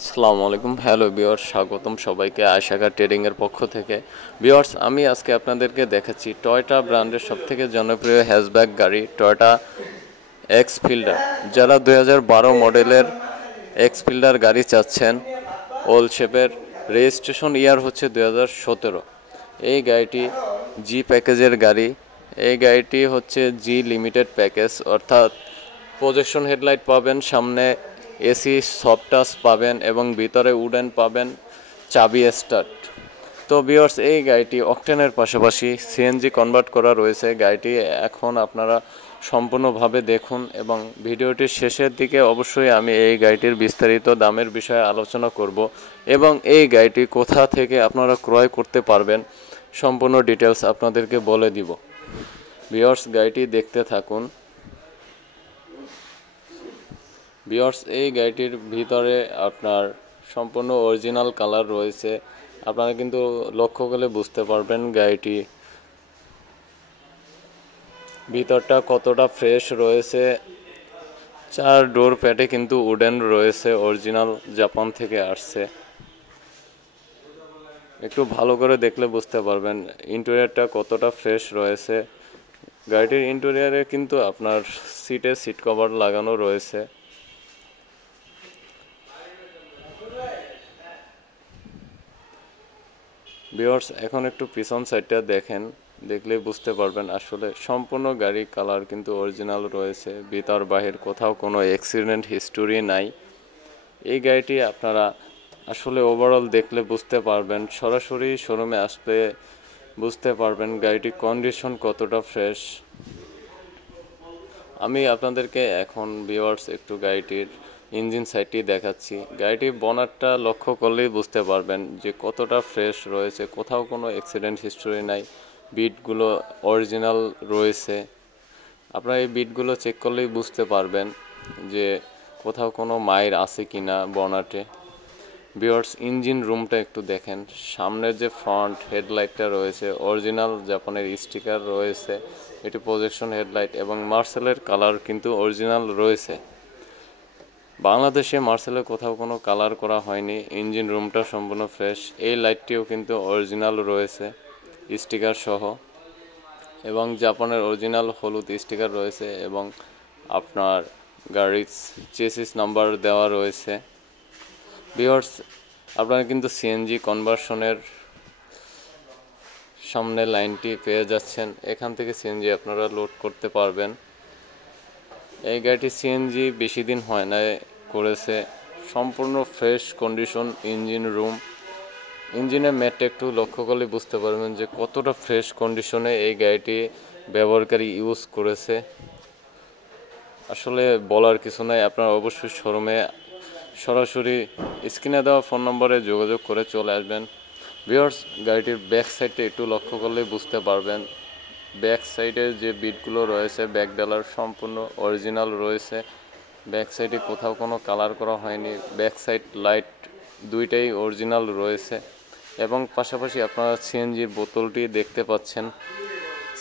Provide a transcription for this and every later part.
আসসালামু আলাইকুম, hello viewers, স্বাগতম সবাইকে আয়শাকা ট্রেডিং এর পক্ষ থেকে। ভিউয়ার্স, আমি আজকে আপনাদেরকে দেখাচ্ছি টয়োটা ব্র্যান্ডের সবথেকে জনপ্রিয় হ্যাচব্যাক গাড়ি টয়োটা এক্স ফিল্ডার। যারা 2012 মডেলের এক্স ফিল্ডার গাড়ি চাচ্ছেন, ওল্ড শেপের, রেজিস্ট্রেশন ইয়ার হচ্ছে 2017। এই গাড়িটি জি প্যাকেজের গাড়ি। এই গাড়িটি হচ্ছে জি লিমিটেড প্যাকেজ, অর্থাৎ প্রজেকশন হেডলাইট পাবেন, সামনে এসি সফট টাচ পাবেন এবং ভিতরে উডেন পাবেন, চাবি স্টার্ট। তো ভিউয়ার্স, এই গাড়িটি অকটেনের পাশাপাশি সিএনজি কনভার্ট করা রয়েছে। গাড়িটি এখন আপনারা সম্পূর্ণভাবে দেখুন এবং ভিডিওটির শেষের দিকে অবশ্যই আমি এই গাড়িটির বিস্তারিত দামের বিষয়ে আলোচনা করব এবং এই গাড়িটি কোথা থেকে আপনারা ক্রয় করতে পারবেন সম্পূর্ণ ডিটেলস আপনাদেরকে বলে দিব। ভিউয়ার্স, গাড়িটি দেখতে থাকুন। ভিউয়ার্স, এই গাড়িটির ভিতরে আপনার সম্পূর্ণ অরিজিনাল কালার রয়েছে। আপনারা কিন্তু লক্ষ্য করলে বুঝতে পারবেন গাড়িটি ভিতরটা কতটা ফ্রেশ রয়েছে। 4 ডোর প্যাডে কিন্তু উডেন রয়েছে, অরিজিনাল জাপান থেকে আসছে। একটু ভালো করে দেখলে বুঝতে পারবেন ইন্টেরিয়রটা কতটা ফ্রেশ রয়েছে। গাড়িটির ইন্টেরিয়রে কিন্তু আপনার সিট কভার লাগানো রয়েছে। ভিউয়ার্স, এখন একটু পিছন সাইডটা দেখেন, দেখলে বুঝতে পারবেন আসলে সম্পূর্ণ গাড়ি কালার কিন্তু অরিজিনাল রয়েছে। ভিতর বাহির কোথাও কোনো অ্যাক্সিডেন্ট হিস্টোরি নাই। এই গাড়িটি আপনারা আসলে ওভারঅল দেখলে বুঝতে পারবেন, সরাসরি শোরুমে আসলে বুঝতে পারবেন গাড়িটির কন্ডিশন কতটা ফ্রেশ। আমি আপনাদেরকে এখন ভিউয়ার্স একটু গাড়িটির ইঞ্জিন সাইডটি দেখাচ্ছি। গাড়িটির বনারটা লক্ষ্য করলেই বুঝতে পারবেন যে কতটা ফ্রেশ রয়েছে, কোথাও কোনো অ্যাক্সিডেন্ট হিস্টোরি নাই। বিটগুলো অরিজিনাল রয়েছে। আপনারা এই বিটগুলো চেক করলেই বুঝতে পারবেন যে কোথাও কোনো মাইর আছে কিনা বনাটে। ভিউয়ার্স, ইঞ্জিন রুমটা একটু দেখেন। সামনের যে ফ্রন্ট হেডলাইটটা রয়েছে অরিজিনাল জাপানের স্টিকার রয়েছে, এটি প্রজেকশন হেডলাইট এবং মার্সেলের কালার কিন্তু অরিজিনাল রয়েছে। বাংলাদেশে মার্সেলের কোথাও কোনো কালার করা হয়নি। ইঞ্জিন রুমটা সম্পূর্ণ ফ্রেশ। এই লাইটটিও কিন্তু অরিজিনাল রয়েছে স্টিকার সহ এবং জাপানের অরিজিনাল হলুদ স্টিকার রয়েছে এবং আপনার গাড়ির চেসিস নাম্বার দেওয়া রয়েছে। ভিউয়ার্স, আপনারা কিন্তু সিএনজি কনভার্সনের সামনে লাইনটি পেয়ে যাচ্ছেন। এখান থেকে সিএনজি আপনারা লোড করতে পারবেন। এই গাড়িটি সিএনজি বেশি দিন হয় না করেছে। সম্পূর্ণ ফ্রেশ কন্ডিশন ইঞ্জিন রুম। ইঞ্জিনের ম্যাটটা একটু লক্ষ্য করলে বুঝতে পারবেন যে কতটা ফ্রেশ কন্ডিশনে এই গাড়িটি ব্যবহারকারী ইউজ করেছে। আসলে বলার কিছু নাই। আপনারা অবশ্যই শোরুমে সরাসরি স্ক্রিনে দেওয়া ফোন নম্বরে যোগাযোগ করে চলে আসবেন। ভিউয়ার্স, গাড়িটির ব্যাক সাইডে একটু লক্ষ্য করলেই বুঝতে পারবেন ব্যাক সাইডের যে বিটগুলো রয়েছে ব্যাক ডালার সম্পূর্ণ অরিজিনাল রয়েছে। ব্যাক সাইডে কোথাও কোনো কালার করা হয়নি। ব্যাক সাইড লাইট দুইটাই অরিজিনাল রয়েছে এবং পাশাপাশি আপনারা সিএনজির বোতলটি দেখতে পাচ্ছেন।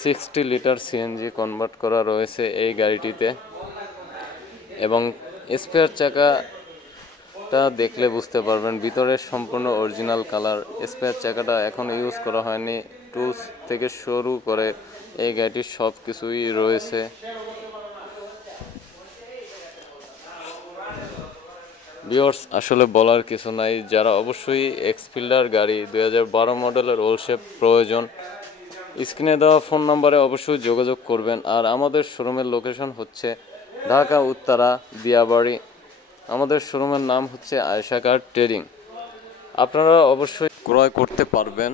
60 লিটার সিএনজি কনভার্ট করা রয়েছে এই গাড়িটিতে এবং স্পেয়ার চাকাটা দেখলে বুঝতে পারবেন ভিতরে সম্পূর্ণ অরিজিনাল কালার। স্পেয়ার চাকাটা এখন ইউজ করা হয়নি। টুলস থেকে শুরু করে এই গাড়িটির সব কিছুই রয়েছে। ভিউয়ার্স, আসলে বলার কিছু নাই। যারা অবশ্যই এক্স ফিল্ডার গাড়ি 2012 মডেলের ওল্ড শেপ প্রয়োজন, স্ক্রিনে দেওয়া ফোন নম্বরে অবশ্যই যোগাযোগ করবেন। আর আমাদের শোরুমের লোকেশন হচ্ছে ঢাকা উত্তরা দিয়াবাড়ি। আমাদের শোরুমের নাম হচ্ছে আয়শাকা ট্রেডিং। আপনারা অবশ্যই ক্রয় করতে পারবেন।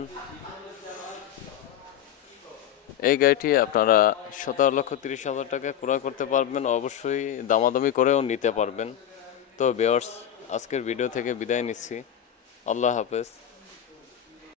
এই গাড়িটি আপনারা 17,30,000 টাকায় ক্রয় করতে পারবেন। অবশ্যই দামাদামি করেও নিতে পারবেন। তো ভিউয়ার্স, আজকের ভিডিও থেকে বিদায় নিচ্ছি। আল্লাহ হাফেজ।